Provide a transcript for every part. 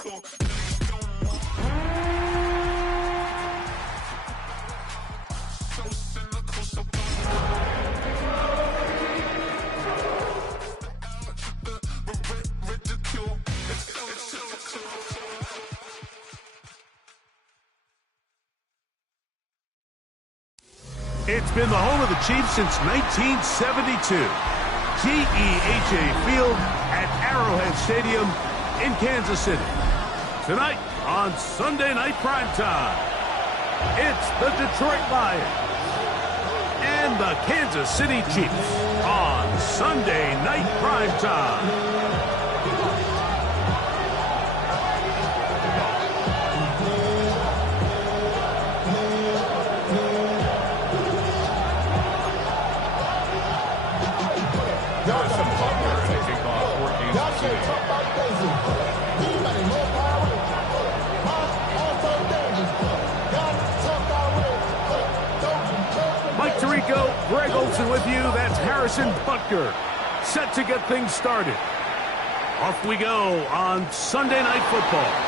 It's been the home of the Chiefs since 1972. GEHA Field at Arrowhead Stadium in Kansas City. Tonight on Sunday Night Primetime, it's the Detroit Lions and the Kansas City Chiefs on Sunday Night Primetime. Mike Tirico, Greg Olsen with you. That's Harrison Butker, set to get things started. Off we go on Sunday Night Football.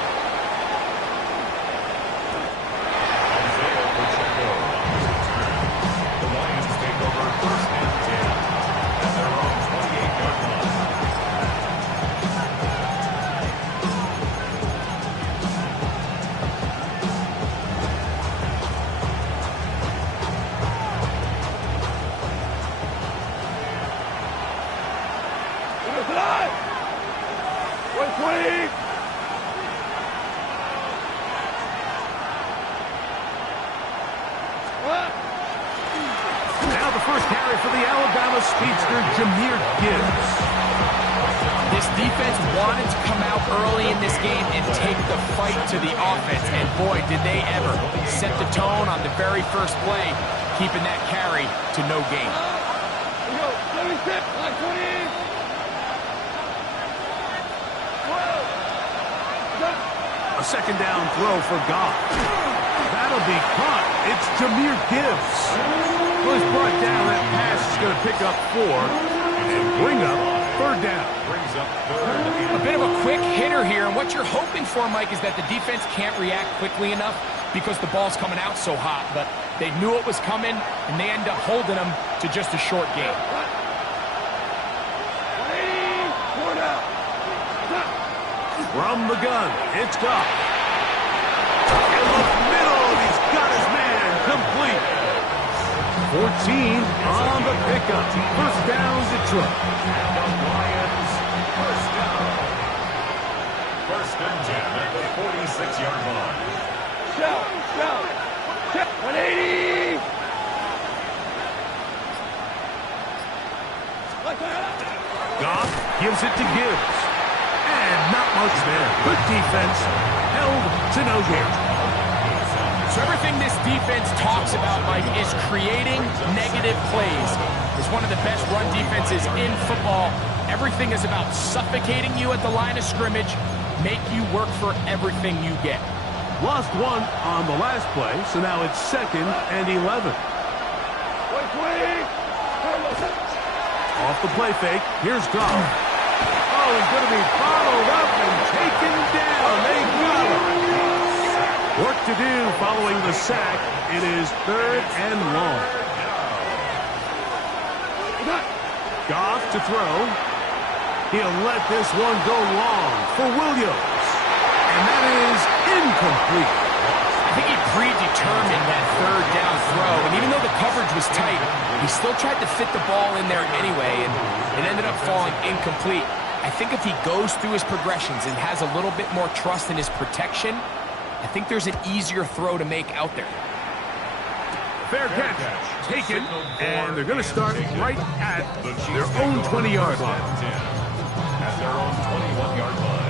Now the first carry for the Alabama speedster, Jahmyr Gibbs. This defense wanted to come out early in this game and take the fight to the offense, and boy, did they ever. Set the tone on the very first play, keeping that carry to no gain. A second down throw for Goff. That'll be caught. It's Jahmyr Gibbs. Well, he's brought down. That pass is going to pick up 4 and bring up third down. A bit of a quick hitter here, and what you're hoping for, Mike, is that the defense can't react quickly enough because the ball's coming out so hot. But they knew it was coming, and they end up holding them to just a short game. From the gun, it's Goff. In the middle, he's got his man complete. 14 on the pickup. First down, Detroit. Lions, first down. First and 10 at the 46-yard line. Shout. 180. Goff gives it to Gibbs. And not much there. Good defense. Held to no gain. So everything this defense talks about, Mike, is creating negative plays. It's one of the best run defenses in football. Everything is about suffocating you at the line of scrimmage, make you work for everything you get. Lost one on the last play, so now it's 2nd and 11. Off the play fake, here's Goff. Oh, he's going to be followed up and taken down. They got him. Work to do following the sack. It is 3rd and long. Goff to throw. He'll let this one go long for Williams. And that is incomplete. I think he predetermined that third down throw, and even though the coverage was tight, he still tried to fit the ball in there anyway, and it ended up falling incomplete. I think if he goes through his progressions and has a little bit more trust in his protection, I think there's an easier throw to make out there. Fair catch, taken, and they're going to start right at their own 20-yard line. At their own 21-yard line.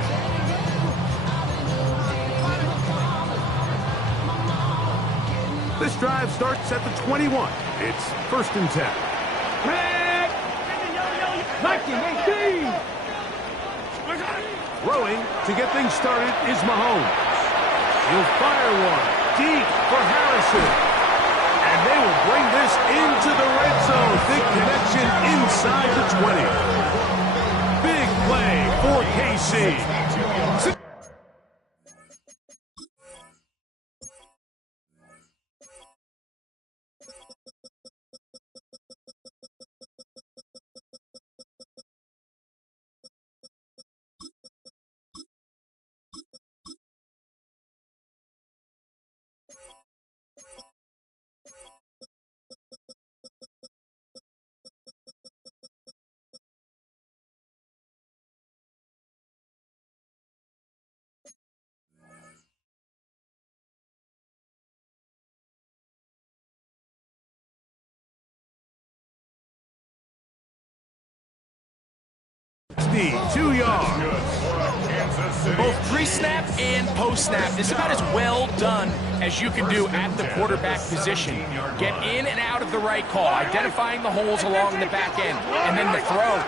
This drive starts at the 21. It's 1st and 10. Throwing to get things started is Mahomes. He'll fire one deep for Harrison. And they will bring this into the red zone. Big connection inside the 20. Big play for KC. 52 yards. Both pre-snap and post-snap, this is about as well done as you can do at the quarterback position. Get in and out of the right call, identifying the holes along the back end, and then the throw.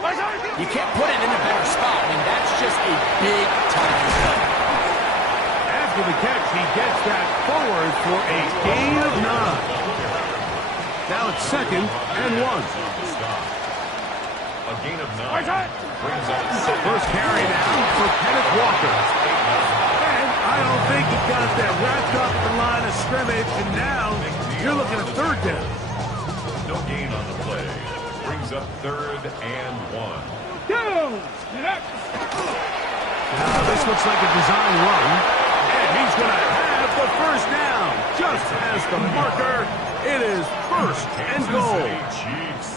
You can't put it in a better spot. I mean, that's just a big-time play. After the catch, he gets that forward for a gain of 9. Now it's 2nd and 1. A gain of 9 brings up First carry now for Kenneth Walker. And I don't think he got that wrapped up the line of scrimmage, and now you're looking at 3rd down. no gain on the play. Brings up 3rd and 1. Now this looks like a design run, and he's going to have the first down. Just as the marker, it is 1st and goal. Chiefs.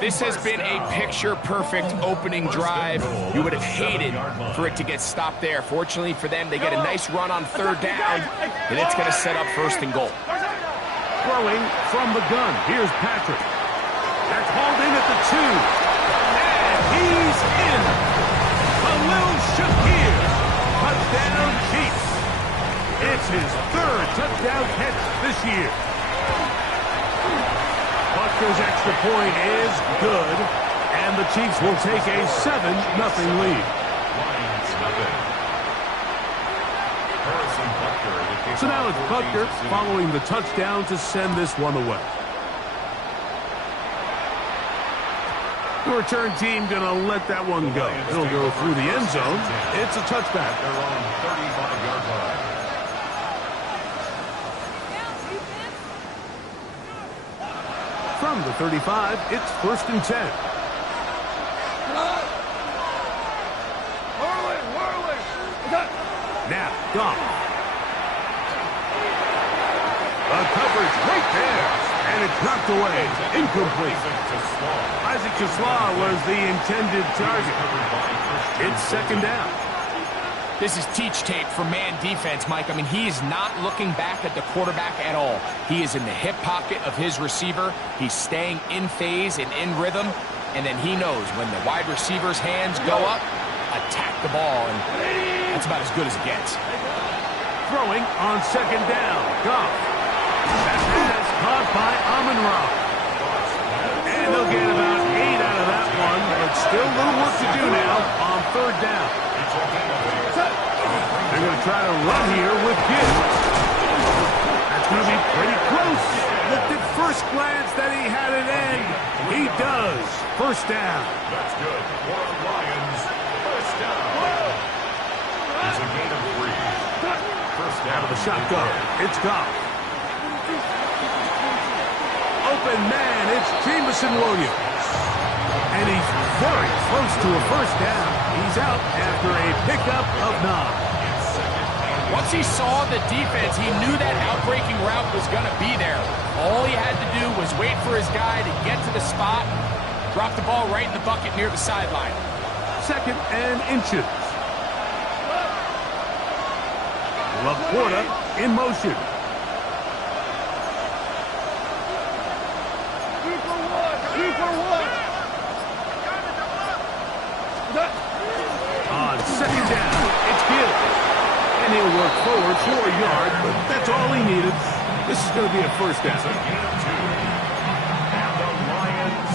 This has been a picture-perfect opening drive. You would have hated for it to get stopped there. Fortunately for them, they get a nice run on 3rd down, and it's going to set up 1st and goal. Throwing from the gun. Here's Patrick. That's hauled in at the 2. And he's in. Khalil Shakir. Touchdown Chiefs. It's his 3rd touchdown catch this year. Butker's extra point is good, and the Chiefs will take a 7-0 lead. So now it's Butker following the touchdown to send this one away. The return team going to let that one go. It'll go through the end zone. It's a touchback. They're on 35-yard line. From the 35, it's 1st and 10. Now, Goff. A coverage right there, and it's knocked away. Incomplete. Isaac Tesla was the intended target. It's 2nd down. This is teach tape for man defense, Mike. I mean, he is not looking back at the quarterback at all. He is in the hip pocket of his receiver. He's staying in phase and in rhythm. And then he knows when the wide receiver's hands go up, attack the ball. And that's about as good as it gets. Throwing on 2nd down. Goff. That pass caught by Amon-Ra. And they'll get about 8 out of that one, but still a little work to do now on 3rd down. They're going to try to run here with Gibbs. That's going to be pretty close. Looked at first glance that he had it in. He does. 1st down. That's good. For the Lions, 1st down. It's a gain of 3. 1st down. Out of the shotgun. It's Goff. Open man. It's Jameson Williams. And he's very close to a 1st down. He's out after a pickup of 9. Once he saw the defense, he knew that outbreaking route was going to be there. All he had to do was wait for his guy to get to the spot, drop the ball right in the bucket near the sideline. 2nd and inches. Laporta in motion. On 2nd down, it's Gibbs. And he'll work forward for a yard, but that's all he needed. This is going to be a 1st down. And the Lions,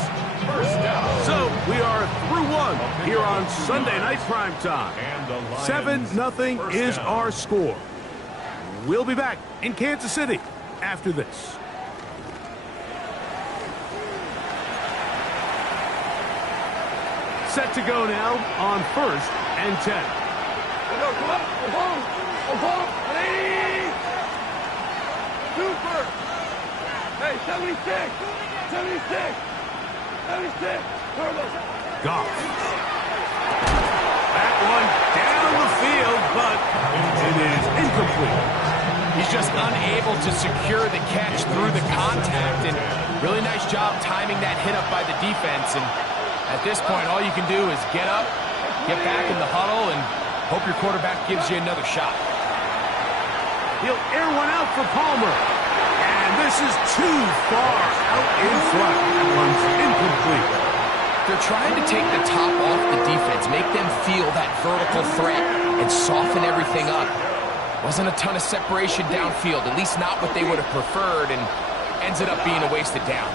1st down. So we are through 1 here on Sunday Night Prime Time. 7-0 is our score. We'll be back in Kansas City after this. Set to go now on 1st and 10. Super! Hey, 76! 76! 76! Goff. That one down the field, but it is incomplete. He's just unable to secure the catch through the contact, and really nice job timing that hit up by the defense. And at this point, all you can do is get up, get back in the huddle, and hope your quarterback gives you another shot. He'll air one out for Palmer. And this is too far out in front. That one's incomplete. They're trying to take the top off the defense, make them feel that vertical threat, and soften everything up. Wasn't a ton of separation downfield, at least not what they would have preferred, and ends up being a wasted down.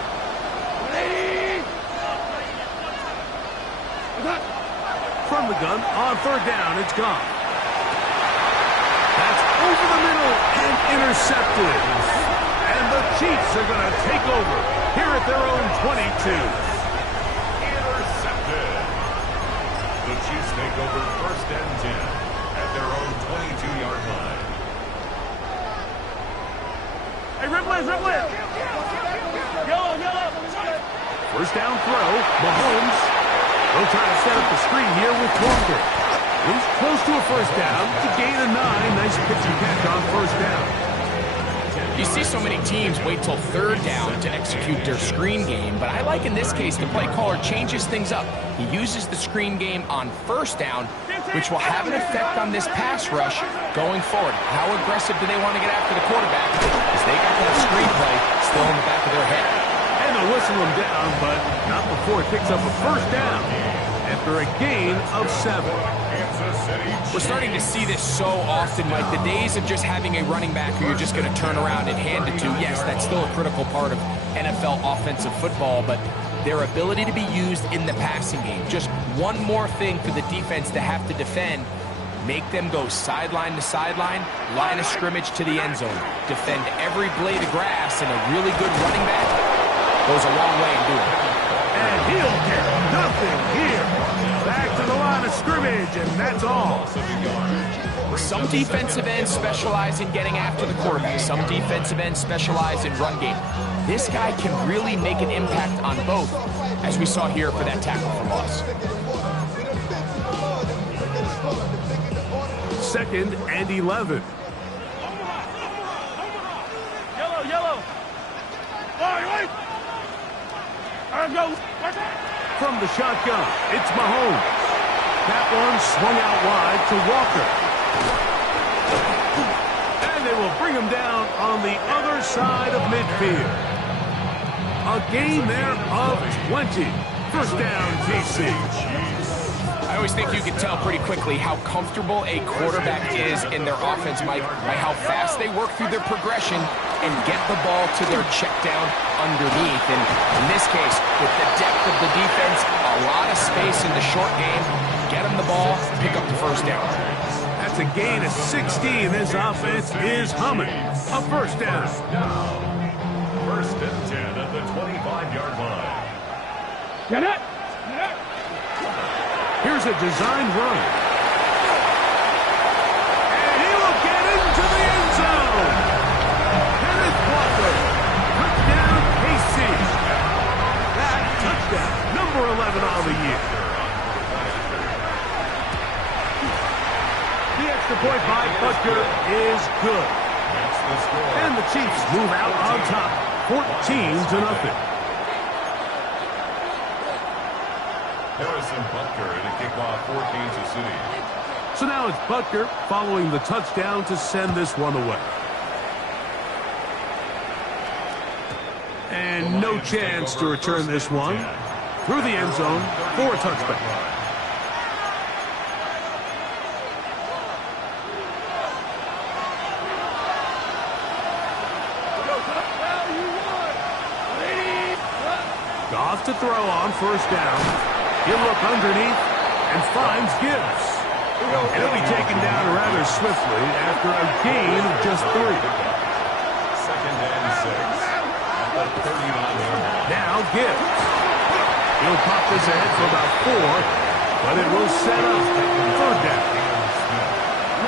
From the gun, on third down, it's gone. That's over the middle and intercepted. And the Chiefs are going to take over here at their own 22. Intercepted. The Chiefs take over first and 10 at their own 22-yard line. Hey, Ripley! Yellow! First down throw, Mahomes. They'll try to set up the screen here with Walker. He's close to a first down to gain a 9. Nice pitch and catch on first down. You see so many teams wait till third down to execute their screen game, but I like in this case the play caller changes things up. He uses the screen game on first down, which will have an effect on this pass rush going forward. How aggressive do they want to get after the quarterback? Because they got that screenplay still in the back of their head. And they'll whistle him down, but not before it picks up a first down after a gain of 7. We're starting to see this so often, Mike. The days of just having a running back who you're just going to turn around and hand it to, yes, that's still a critical part of NFL offensive football, but their ability to be used in the passing game, just one more thing for the defense to have to defend, make them go sideline to sideline, line of scrimmage to the end zone, defend every blade of grass, and a really good running back goes a long way in doing it. And he'll get nothing here. Back to the line of scrimmage, and that's all. Some defensive ends specialize in getting after the quarterback. Some defensive ends specialize in run game. This guy can really make an impact on both, as we saw here for that tackle for loss. Second and 11. Yellow! Wait! Go! From the shotgun, it's Mahomes. That one swung out wide to Walker. And they will bring him down on the other side of midfield. A gain there of 20. First down, DC. I always think you can tell pretty quickly how comfortable a quarterback is in their offense, Mike, by how fast they work through their progression and get the ball to their check down underneath. And in this case, with the depth of the defense, a lot of space in the short game, get them the ball, pick up the first down. That's a gain of 16. This offense is humming. A first down. First and 10 at the 25-yard line. Get it! Here's a designed run. And he will get into the end zone. Kenneth Walker. Touchdown, KC. That touchdown, number 11 on the year. The extra point by Butker is good. And the Chiefs move out on top, 14-0. Harrison Butker to kick off for Kansas City. So now it's Butker following the touchdown to send this one away. And no chance to return this one through the end zone for a touchback. Goff to throw on first down. He'll look underneath and finds Gibbs. And he'll be taken down rather swiftly after a gain of just 3. Second and 6 at the 39-yard line. Now Gibbs. He'll pop this ahead for about 4, but it will set up third down.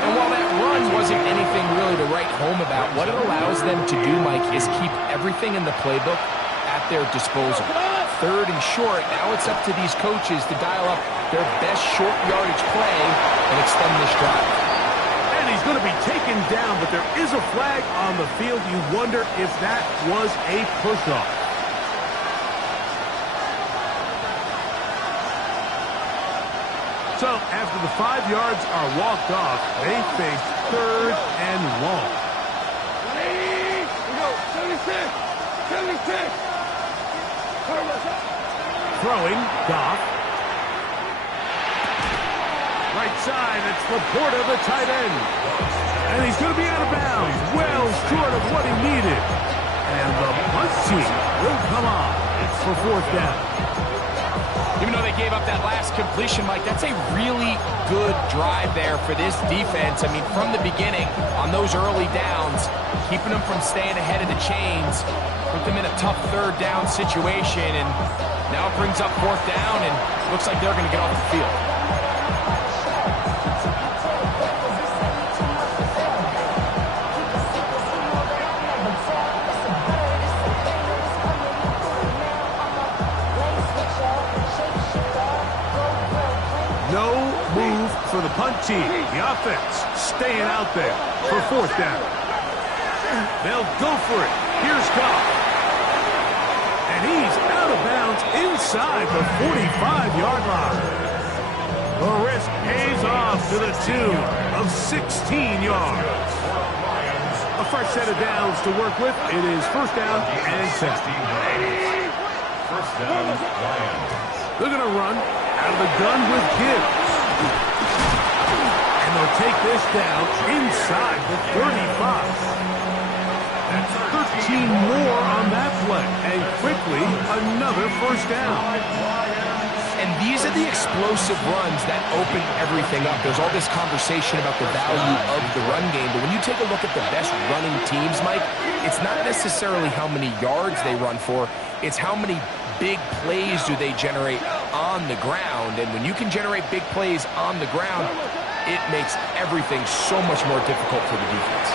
And while that run wasn't anything really to write home about, what it allows them to do, Mike, is keep everything in the playbook at their disposal. Third and short, now it's up to these coaches to dial up their best short yardage play and extend this drive. And he's going to be taken down, but there is a flag on the field. You wonder if that was a push-off. So after the 5 yards are walked off, they face third and long. throwing, Goff. Right side, it's Laporta, the tight end. And he's going to be out of bounds, well short of what he needed. And the punt team will come on for fourth down. Even though they gave up that last completion, Mike, that's a really good drive there for this defense. I mean, from the beginning, on those early downs, keeping them from staying ahead of the chains, put them in a tough third down situation, and now it brings up fourth down, and looks like they're going to get off the field. No move for the punt team. The offense staying out there for fourth down. They'll go for it. Here's Goff. And he's out of bounds inside the 45-yard line. The risk pays off to the tune of 16 yards. A fresh set of downs to work with. It is first down and 10. First down, Lions. They're going to run out of the gun with Gibbs. And they'll take this down inside the 35. That's 13 more on that play. And quickly, another first down. And these are the explosive runs that open everything up. There's all this conversation about the value of the run game, but when you take a look at the best running teams, Mike, it's not necessarily how many yards they run for, it's how many big plays do they generate on the ground. And when you can generate big plays on the ground, it makes everything so much more difficult for the defense.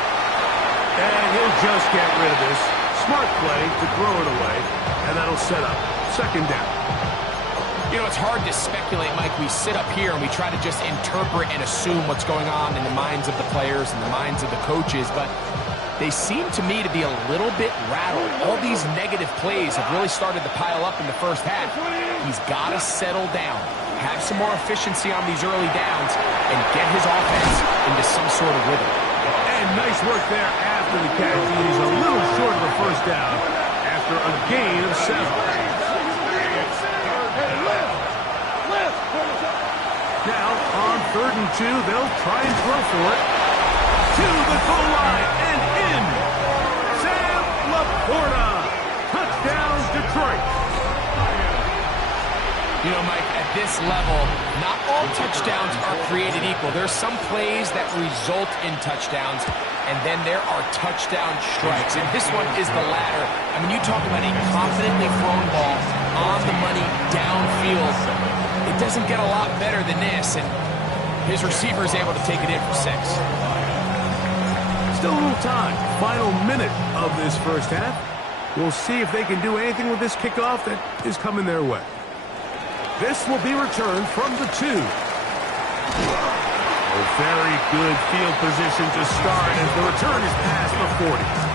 And he'll just get rid of this. Smart play to throw it away, and that'll set up second down. You know, it's hard to speculate, Mike. We sit up here and we try to just interpret and assume what's going on in the minds of the players and the minds of the coaches, but they seem to me to be a little bit rattled. All these negative plays have really started to pile up in the first half. He's got to settle down, have some more efficiency on these early downs, and get his offense into some sort of rhythm. And nice work there after the catch. He's a little short of the first down after a gain of 7. Now, on 3rd and 2, they'll try and throw for it. To the goal line and in. Sam Laporta. Touchdown, Detroit. You know, Mike, at this level, not all touchdowns are created equal. There's some plays that result in touchdowns, and then there are touchdown strikes. And this one is the latter. I mean, you talk about a confidently thrown ball on the money downfield. It doesn't get a lot better than this, and his receiver is able to take it in for 6. Still a little time. Final minute of this first half. We'll see if they can do anything with this kickoff that is coming their way. This will be returned from the 2. A very good field position to start as the return is past the 40.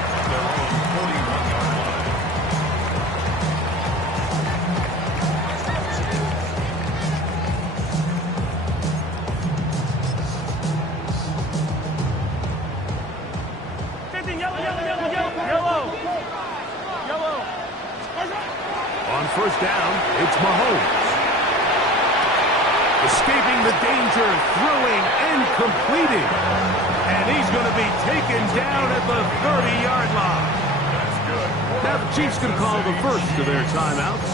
Yellow. On first down, it's Mahomes. Escaping the danger, throwing and completing. And he's going to be taken down at the 30-yard line. Now the Chiefs can call the first of their timeouts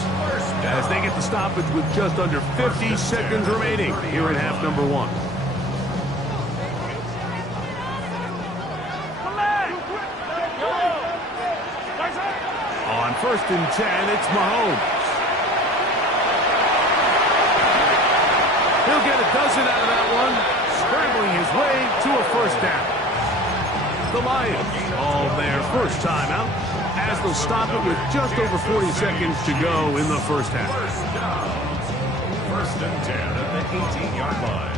as they get the stoppage with just under 50 seconds remaining here in half number 1. On 1st and 10, it's Mahomes. He'll get a dozen out of that one, scrambling his way to a first down. The Lions call their first timeout as they'll stop it with just over 40 seconds to go in the first half. First and 10 at the 18-yard line.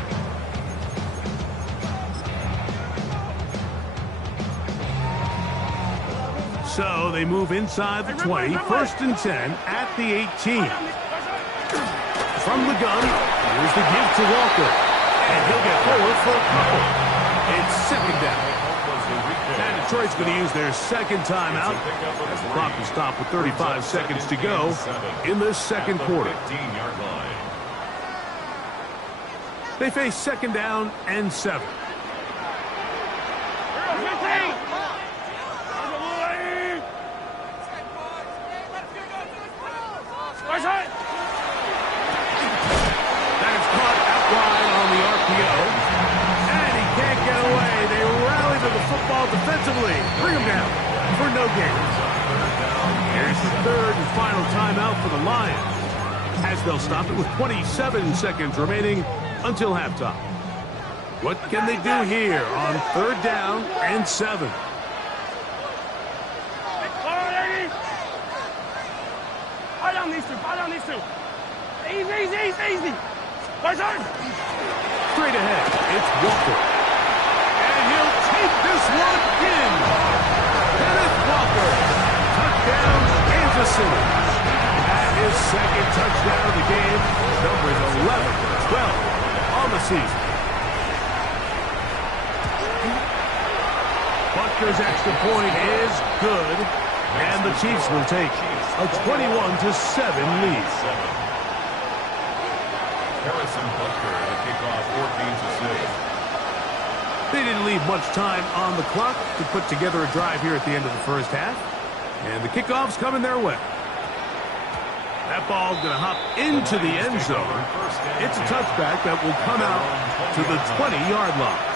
So they move inside the 20, 1st and 10 at the 18. From the gun, here's the give to Walker. And he'll get forward for a couple. It's second down. And Detroit's going to use their second timeout as the clock will stop with 35 seconds to go in the second quarter. 15-yard line. They face second down and 7. That is caught out wide on the RPO. And he can't get away. They rally to the football defensively. Bring him down for no gain. Here's the third and final timeout for the Lions, as they'll stop it with 27 seconds remaining until halftime. What can they do here on third down and 7? Fire down these two. Fire down these two. Easy, easy, easy, easy. Straight ahead, it's Walker. And he'll take this one in. Kenneth Walker. Touchdown, Kansas City. At his second touchdown of the game, numbers 11, 12 on the season. Butker's extra point is good, and the Chiefs will take a 21-7 lead. Harrison Butker, the kickoff, 14-6. They didn't leave much time on the clock to put together a drive here at the end of the first half, and the kickoff's coming their way. That ball's going to hop into the end zone. It's a touchback that will come out to the 20-yard line.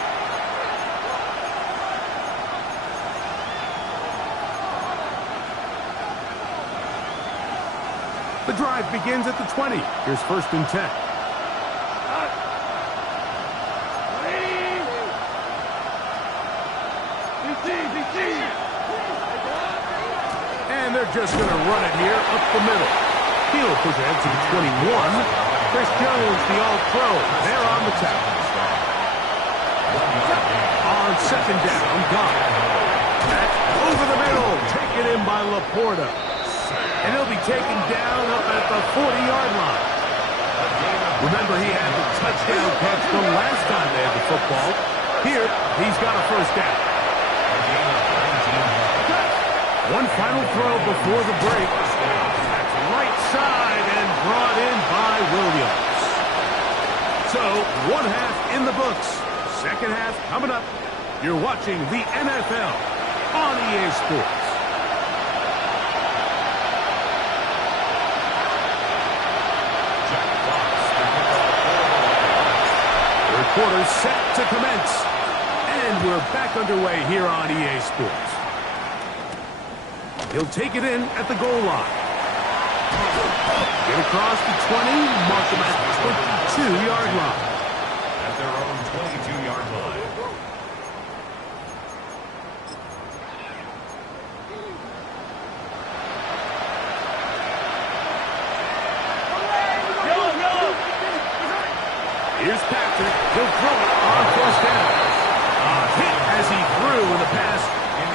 The drive begins at the 20. Here's first and 10. And they're just going to run it here up the middle. He'll push ahead to the 21. Chris Jones, the All-Pro, they're on the tackle. On second down, Gott. That's over the middle, taken in by Laporta. And he'll be taken down up at the 40-yard line. Remember, he had the touchdown catch the last time they had the football. Here, he's got a first down. One final throw before the break. That's right side and brought in by Williams. So, one half in the books. Second half coming up. You're watching the NFL on EA Sports. Third quarter set to commence. And we're back underway here on EA Sports. He'll take it in at the goal line. Get across the 20, mark him at the 22-yard line. At their own 22-yard line. Here's Patrick. He'll throw it on first down. Hit as he threw, and the pass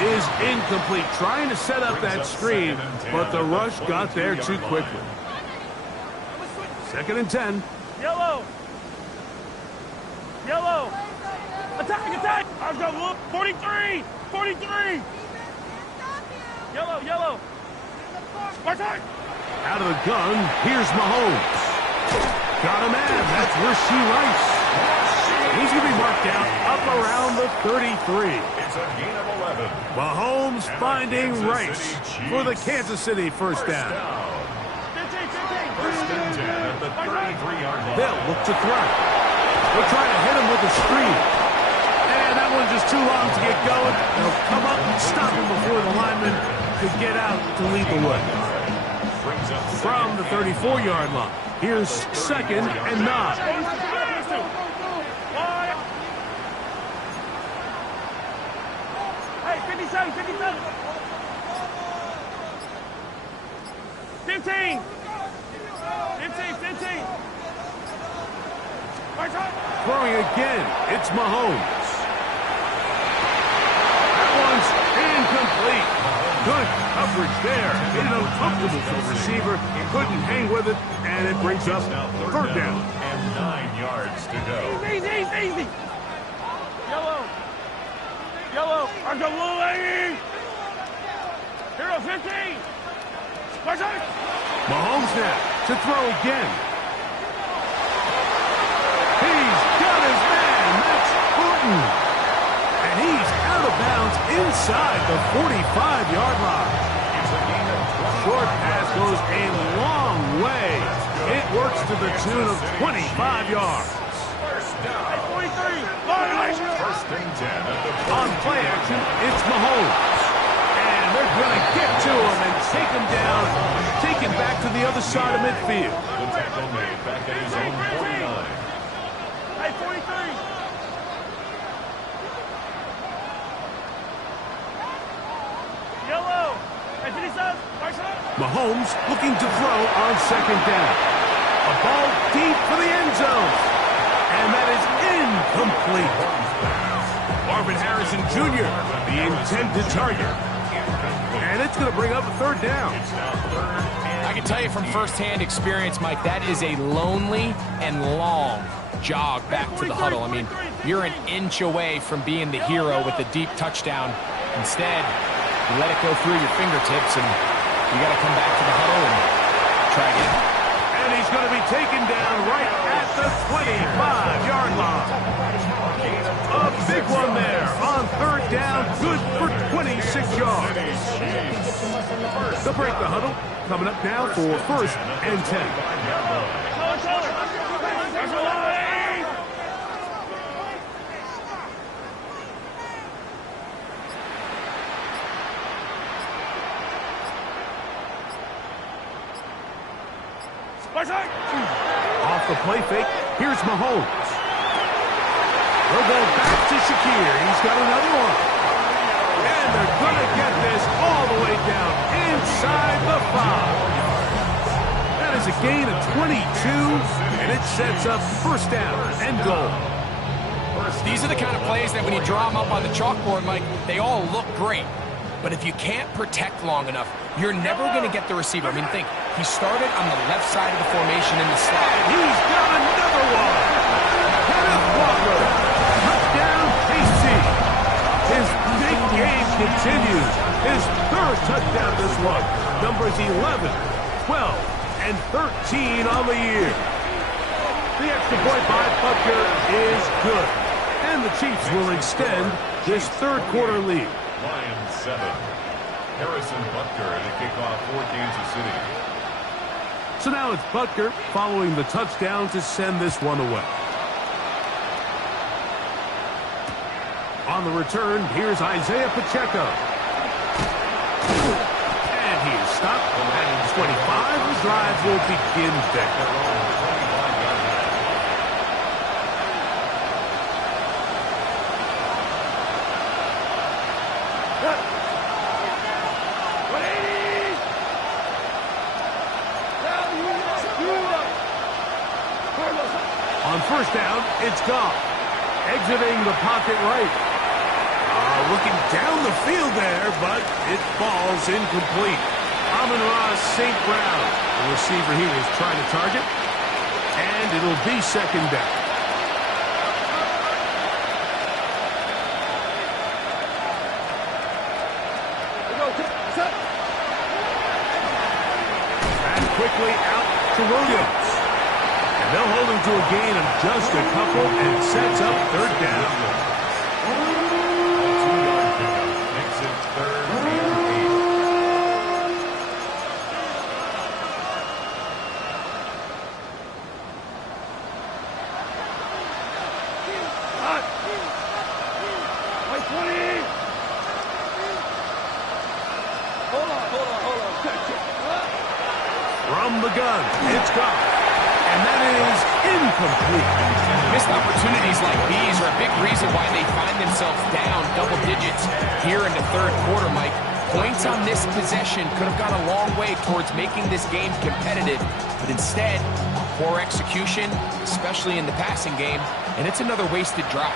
is incomplete. Trying to set up that screen, but the rush got there too quickly. Second and 10. Yellow. Yellow. Attack, attack. I've got 43. 43. Yellow, yellow. Attack. Out of the gun, here's Mahomes. Got a man. That's Rasheed Rice. He's going to be marked down up around the 33. It's a gain of 11. Mahomes finding Rice for the Kansas City first down. First and 10 at the 33-yard line. They'll look to throw. They'll try to hit him with a screen. And that one's just too long to get going. They'll come up and stop him before the lineman could get out to lead the way. From the 34-yard line, here's second and 9. Hey, 57, 57. 15. 15. Throwing again, it's Mahomes. That one's incomplete. Good coverage there. Made it uncomfortable for the receiver. Couldn't hang with it, and it brings up third down. And 9 yards to go. Easy. Yellow. Yellow. Mahomes now to throw again. He's got his man, Max Burton. And he's out of bounds inside the 45-yard line. Short pass goes a long way. It works to the tune of 25 yards. On play action, it's Mahomes. And they're going to get to him and take him down, take him back to the other side of midfield. The tackle made back at his own 49. Hey, 43. Yellow. Hey, 56. Mahomes looking to throw on second down. A ball deep for the end zone. And that is incomplete. Marvin Harrison Jr., the intended target. And it's going to bring up a third down. I can tell you from firsthand experience, Mike, that is a lonely and long jog back to the huddle. I mean, you're an inch away from being the hero with the deep touchdown. Instead, you let it go through your fingertips, and you got to come back to the huddle and try again. And he's going to be taken down right at the 25-yard line. A big one there on third down, good for 26 yards. They'll break the huddle. Coming up now for first and 10. Off the play fake, here's Mahomes. They'll go back to Shakir. He's got another one. And they're going to get this all the way down inside the 5. That is a gain of 22, and it sets up first down and goal. These are the kind of plays that when you draw them up on the chalkboard, Mike, they all look great. But if you can't protect long enough, you're never going to get the receiver. I mean, think, he started on the left side of the formation in the slot. He's got another one. Kenneth Walker, touchdown KC. His big game continues. His third touchdown this one. Numbers 11, 12, and 13 on the year. The extra point by Butker is good. And the Chiefs will extend this third quarter lead. Lions 7. Harrison Butker to kick off for Kansas City. So now it's Butker following the touchdown to send this one away. On the return, here's Isaiah Pacheco. And he is stopped at 25. The drive will begin there. On first down, it's Goff. Exiting the pocket right. Looking down the field there, but it falls incomplete. Amon-Ra St. Brown, the receiver here, is trying to target. And it'll be second down. And quickly out to Williams. And they'll hold him to a gain of just a couple and sets up third down. Makes it third and 8. From the gun, it's gone. And that is incomplete. Missed opportunities like these are a big reason why they find themselves down double digits here in the third quarter, Mike. Points on this possession could have gone a long way towards making this game competitive, but instead, poor execution, especially in the passing game, and it's another wasted drive.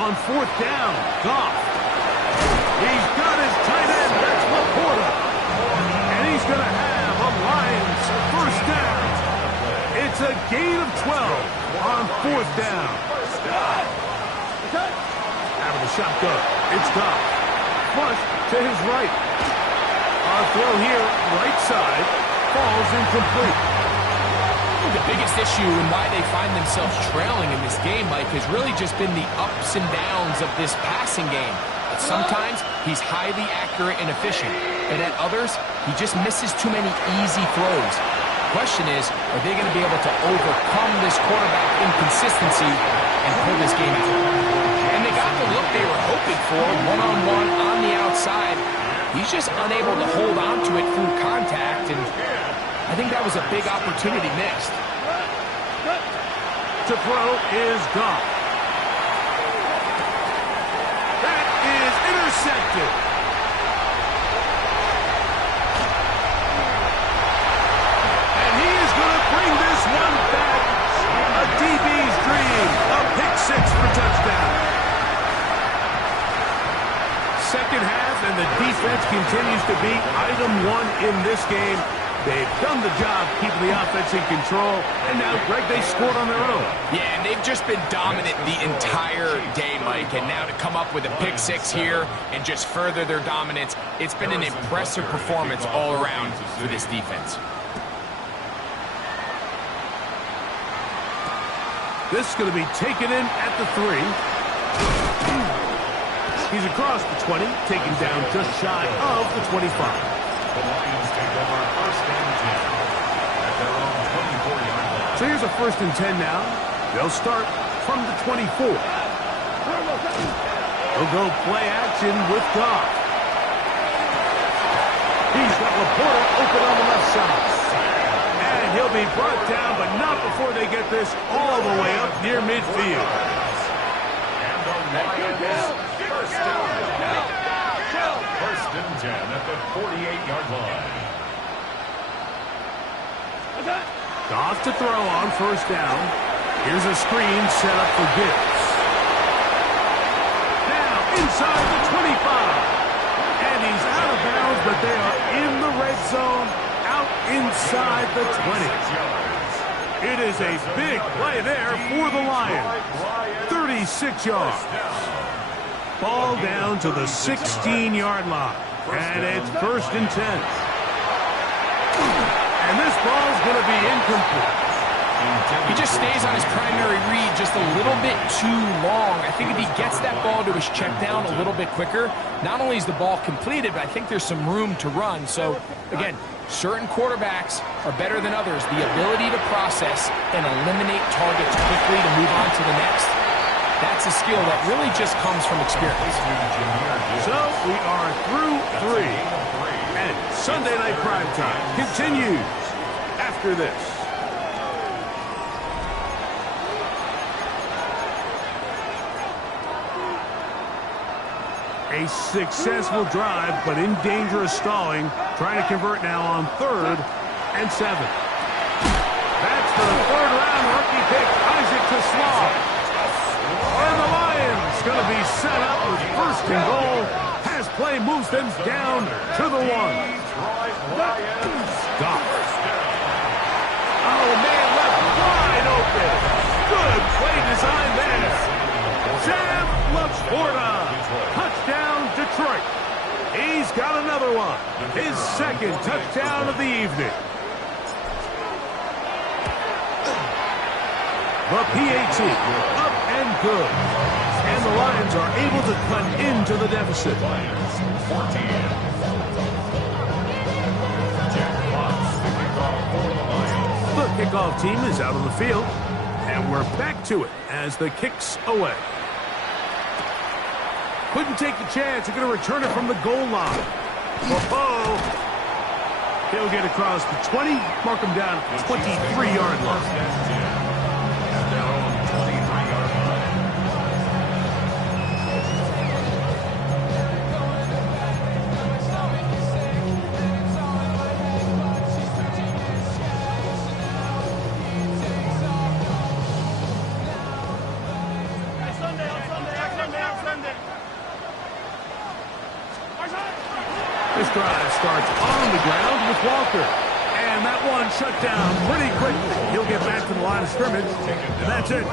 On fourth down, Goff. He's got his tight end, that's Laporta. And he's going to have a Lions first down. It's a 4th down. Out of the shotgun. It's Goff. Flush to his right. Our throw here, right side, falls incomplete. The biggest issue and why they find themselves trailing in this game, Mike, has really just been the ups and downs of this passing game. But sometimes he's highly accurate and efficient, but at others, he just misses too many easy throws. The question is, are they going to be able to overcome this quarterback inconsistency and pull this game out? And they got the look they were hoping for, one-on-one on the outside. He's just unable to hold on to it through contact, and I think that was a big opportunity missed. To throw is Goff. That is intercepted. And he is going to bring this one back. A DB's dream. A pick 6 for touchdown. Second half, and the defense continues to be item 1 in this game. They've done the job keeping the offense in control, and now, Greg, they scored on their own. Yeah, and they've just been dominant the entire day, Mike, and now to come up with a pick 6 here and just further their dominance, it's been an impressive performance all around for this defense. This is going to be taken in at the 3. He's across the 20, taken down just shy of the 25. The Lions take over 1st and 10 at their own 24-yard line. So here's a 1st and 10 now. They'll start from the 24. They'll go play action with Goff. He's got Laporta open on the left side. And he'll be brought down, but not before they get this all the way up near midfield. And the Lions, 1st down. 1st and 10 at the 48-yard line. Goff to throw on 1st down. Here's a screen set up for Gibbs. Now inside the 25. And he's out of bounds, but they are in the red zone, out inside the 20. It is a big play there for the Lions. 36 yards. Ball down to the 16-yard line. And it's 1st and 10. And this ball's going to be incomplete. He just stays on his primary read just a little bit too long. I think if he gets that ball to his check down a little bit quicker, not only is the ball completed, but I think there's some room to run. So, again, certain quarterbacks are better than others. The ability to process and eliminate targets quickly to move on to the next, that's a skill that really just comes from experience. So we are through 3. And Sunday Night Primetime continues after this. A successful drive, but in danger of stalling. Trying to convert now on 3rd and 7. That's the 3rd-round rookie pick, Isaac Toslaw. And the Lions going to be set up with 1st and goal. Pass play moves them down to the 1. Goff. Oh, man, left wide open. Good play design there. Sam Laporta. Touchdown, Detroit. He's got another one. His 2nd touchdown of the evening. The PAT, up and good. And the Lions are able to cut into the deficit. Lions 14. Jack Potts, the kickoff for the Lions. The kickoff team is out on the field. And we're back to it as the kick's away. Couldn't take the chance. They're going to return it from the goal line. Whoa. He'll get across the 20, mark him down at the 23-yard line. This drive starts on the ground with Walker. And And that one shut down pretty quickly. He'll get back to the line of scrimmage, and that's it.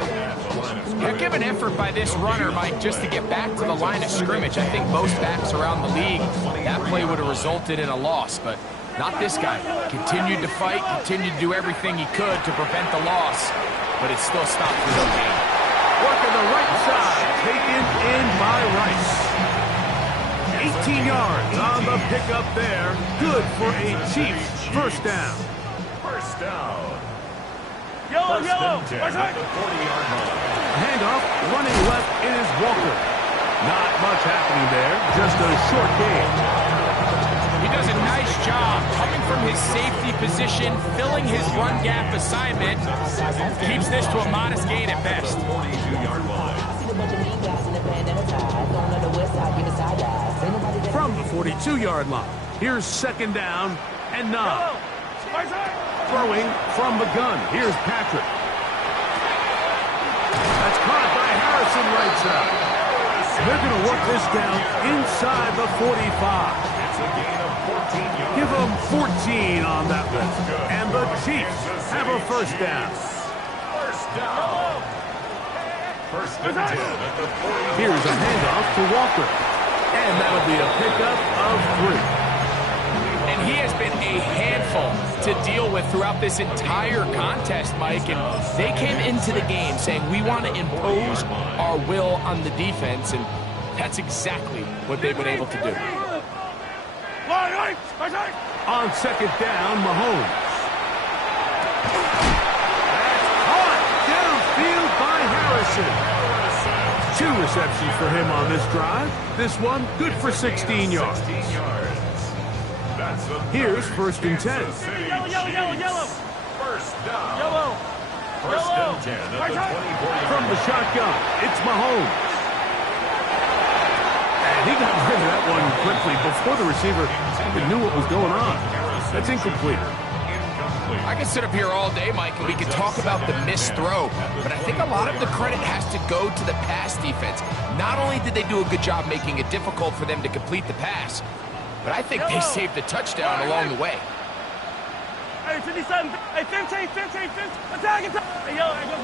Heck of an effort by this runner, Mike, just to get back to the line of scrimmage. I think most backs around the league, that play would have resulted in a loss, but not this guy. Continued to fight, continued to do everything he could to prevent the loss, but it still stopped with no gain. Working the right side, taken in by Rice. 18 yards on the pickup there. Good for a Chiefs first down. First down. Yellow, First yellow. and 10 Right at side. the 40-yard line. Handoff, running left is Walker. Not much happening there, just a short gain. He does a nice job coming from his safety position, filling his run gap assignment, keeps this to a modest gain at best. 42-yard line. From the 42-yard line, here's second down and 9. Yellow. Right side. Throwing from the gun, here's Patrick. That's caught by Harrison right side. They're going to work this down inside the 45. It's a gain of 14 yards. Give them 14 on that one. And the Chiefs have a first down. First down. First and 10 at the 40. Here's a handoff to Walker. And that'll be a pickup of 3. And he has been a handful to deal with throughout this entire contest, Mike. And they came into the game saying, we want to impose our will on the defense. And that's exactly what they've been able to do. Right side. On second down, Mahomes. That's caught downfield by Harrison. 2 receptions for him on this drive. This one good for 16 yards. 16 yards. That's the Here's first and 10. Yellow. First down. Yellow. First and 10 at Right the side. 24. From the shotgun, it's Mahomes. And he got rid of that one quickly before the receiver even knew what was going on. That's incomplete. I could sit up here all day, Mike, and we could talk about the missed throw, but I think a lot of the credit has to go to the pass defense. Not only did they do a good job making it difficult for them to complete the pass, but I think they saved the touchdown along the way. Hey, 57. Hey, 15. Attack. Hey, yellow. Hey, go.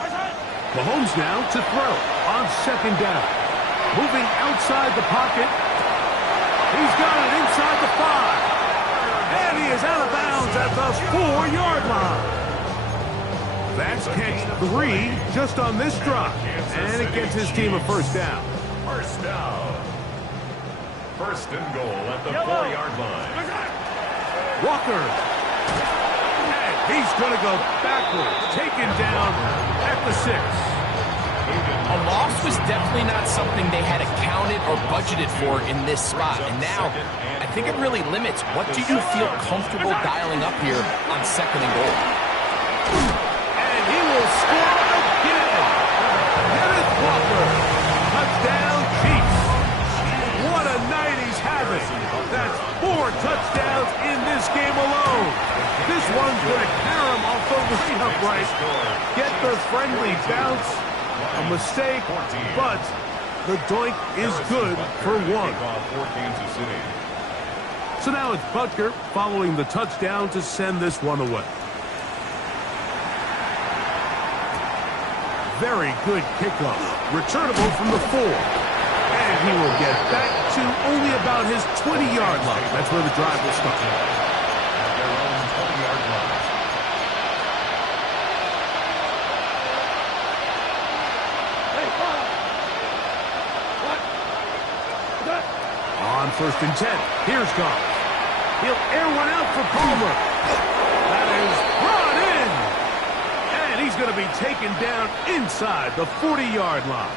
Right side. Mahomes now to throw on second down. Moving outside the pocket. He's got it inside the 5. And he is out of bounds at the 4-yard line. That's catch 3 just on this drive. And it gets his team a first down. First down. First and goal at the Yellow. 4-yard line. Right side. Walker. And he's going to go backwards. Taken down at the 6. A loss was definitely not something they had accounted or budgeted for in this spot. And now, I think it really limits what do you feel comfortable dialing up here on second and goal. And he will score again. Kenneth Walker. Touchdown Chiefs. What a night he's having. That's 4 touchdowns in this game alone. This one's going to carry him off the lead upright. Get the friendly bounce. A mistake, but the doink is good for 1. So now it's Butker following the touchdown to send this one away. Very good kickoff. Returnable from the 4. And he will get back to only about his 20-yard line. That's where the drive will start. Their own 20-yard line. On first and 10, here's Goff. He'll air one out for Palmer. That is brought in. And he's going to be taken down inside the 40-yard line.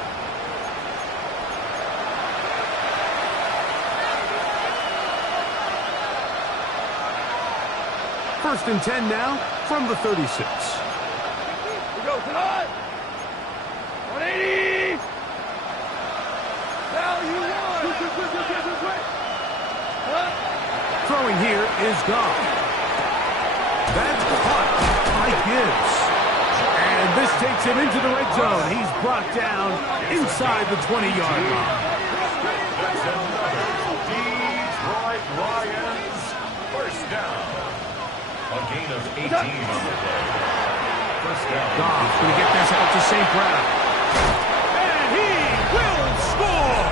First and 10 now from the 36. We go tonight. 180. Value 1. Throwing here is Goff. That's caught by Gibbs. And this takes him into the red zone. He's brought down inside the 20-yard line. That's another Detroit Lions A gain of 18 on the play. First down. Goff going to get this out to St. Brown. And he will score!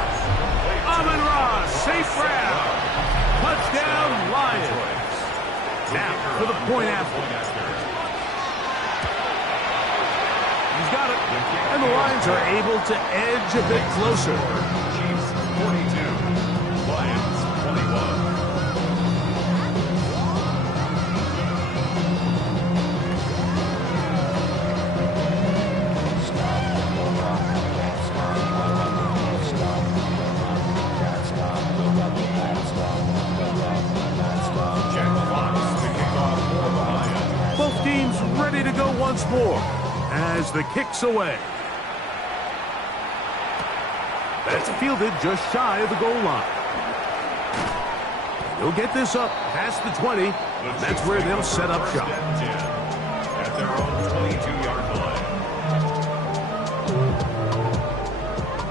Amon-Ra, St. Brown. Touchdown, Lions. Now for the point after. He's got it. And the Lions are able to edge a bit closer. Chiefs 42. Lions 21. Both teams ready to go once more as the kick's away. That's fielded just shy of the goal line. He'll get this up past the 20. That's where they'll set up shop. At their own 22-yard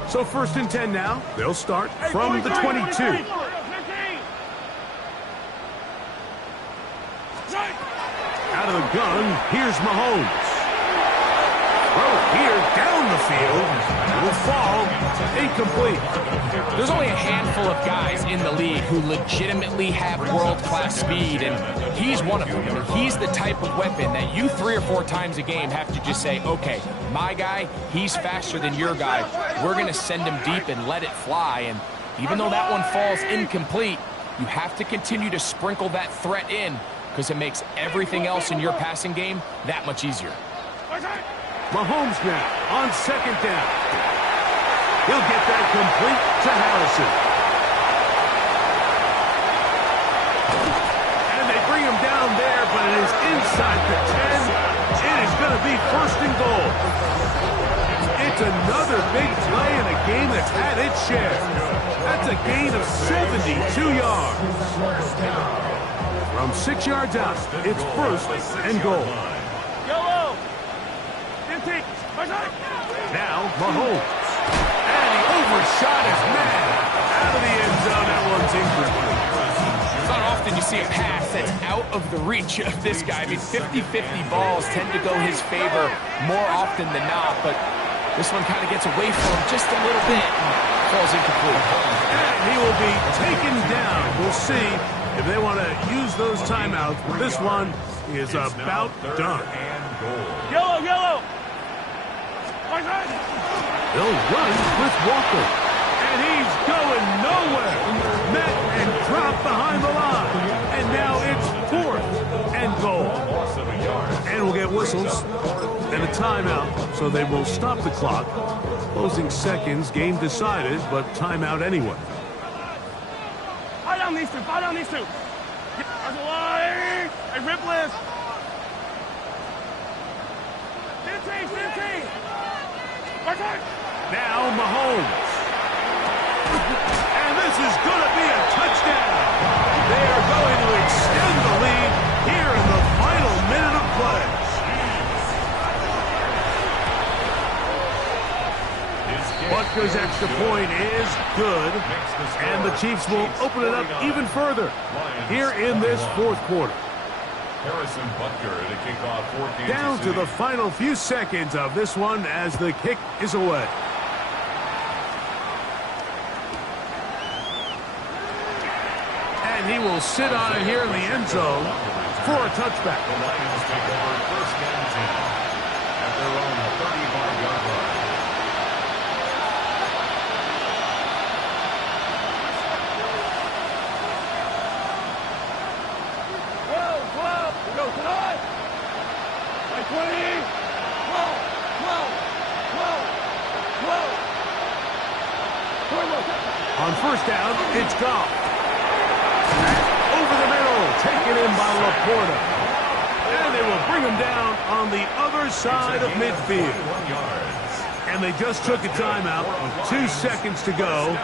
line. So first and 10 now. They'll start from the 22. Out of the gun, here's Mahomes. Throw here down the field. Will fall incomplete. There's only a handful of guys in the league who legitimately have world-class speed, and he's one of them. I mean, he's the type of weapon that you 3 or 4 times a game have to just say, okay, my guy, he's faster than your guy. We're going to send him deep and let it fly. And even though that one falls incomplete, you have to continue to sprinkle that threat in because it makes everything else in your passing game that much easier. Mahomes now on second down. He'll get that complete to Harrison. And they bring him down there, but it is inside the 10. It is going to be first and goal. It's another big play in a game that's had its share. That's a gain of 72 yards. From 6 yards out, it's first and goal. Now Mahomes. And he overshot his man. Out of the end zone, that one's incomplete. It's not often you see a pass that's out of the reach of this guy. I mean, 50-50 balls tend to go his favor more often than not, but this one kind of gets away from him just a little bit and falls incomplete. And he will be taken down. We'll see if they want to use those timeouts. This one is about done. Yellow! They'll run with Walker. And he's going nowhere. Met and dropped behind the line. And now it's fourth and goal. And we'll get whistles and a timeout, so they will stop the clock. Closing seconds, game decided, but timeout anyway. Fire down these two. There's a line. Hey, Ripless. 15. Now Mahomes. And this is going to be a touchdown. They are going to extend the lead here in the final minute of play. Butker's extra point is good, and the Chiefs will open it up even further here in this fourth quarter. Harrison Butker to kick off for Kansas Down to City. the final few seconds of this one as the kick is away. And he will sit on it here in the end zone for a touchback. The Lions take over first and 10 at their own 35-yard line. Go tonight. 20. On first down, it's Goff. Over the middle, taken in by Laporta. And they will bring him down on the other side of midfield. And they just took a timeout with 2 seconds to go.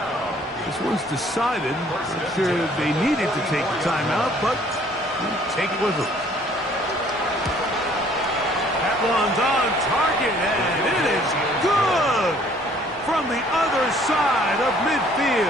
This one's decided. Not sure they needed to take the timeout, but take it with them. That one's on target, and it is good from the other side of midfield.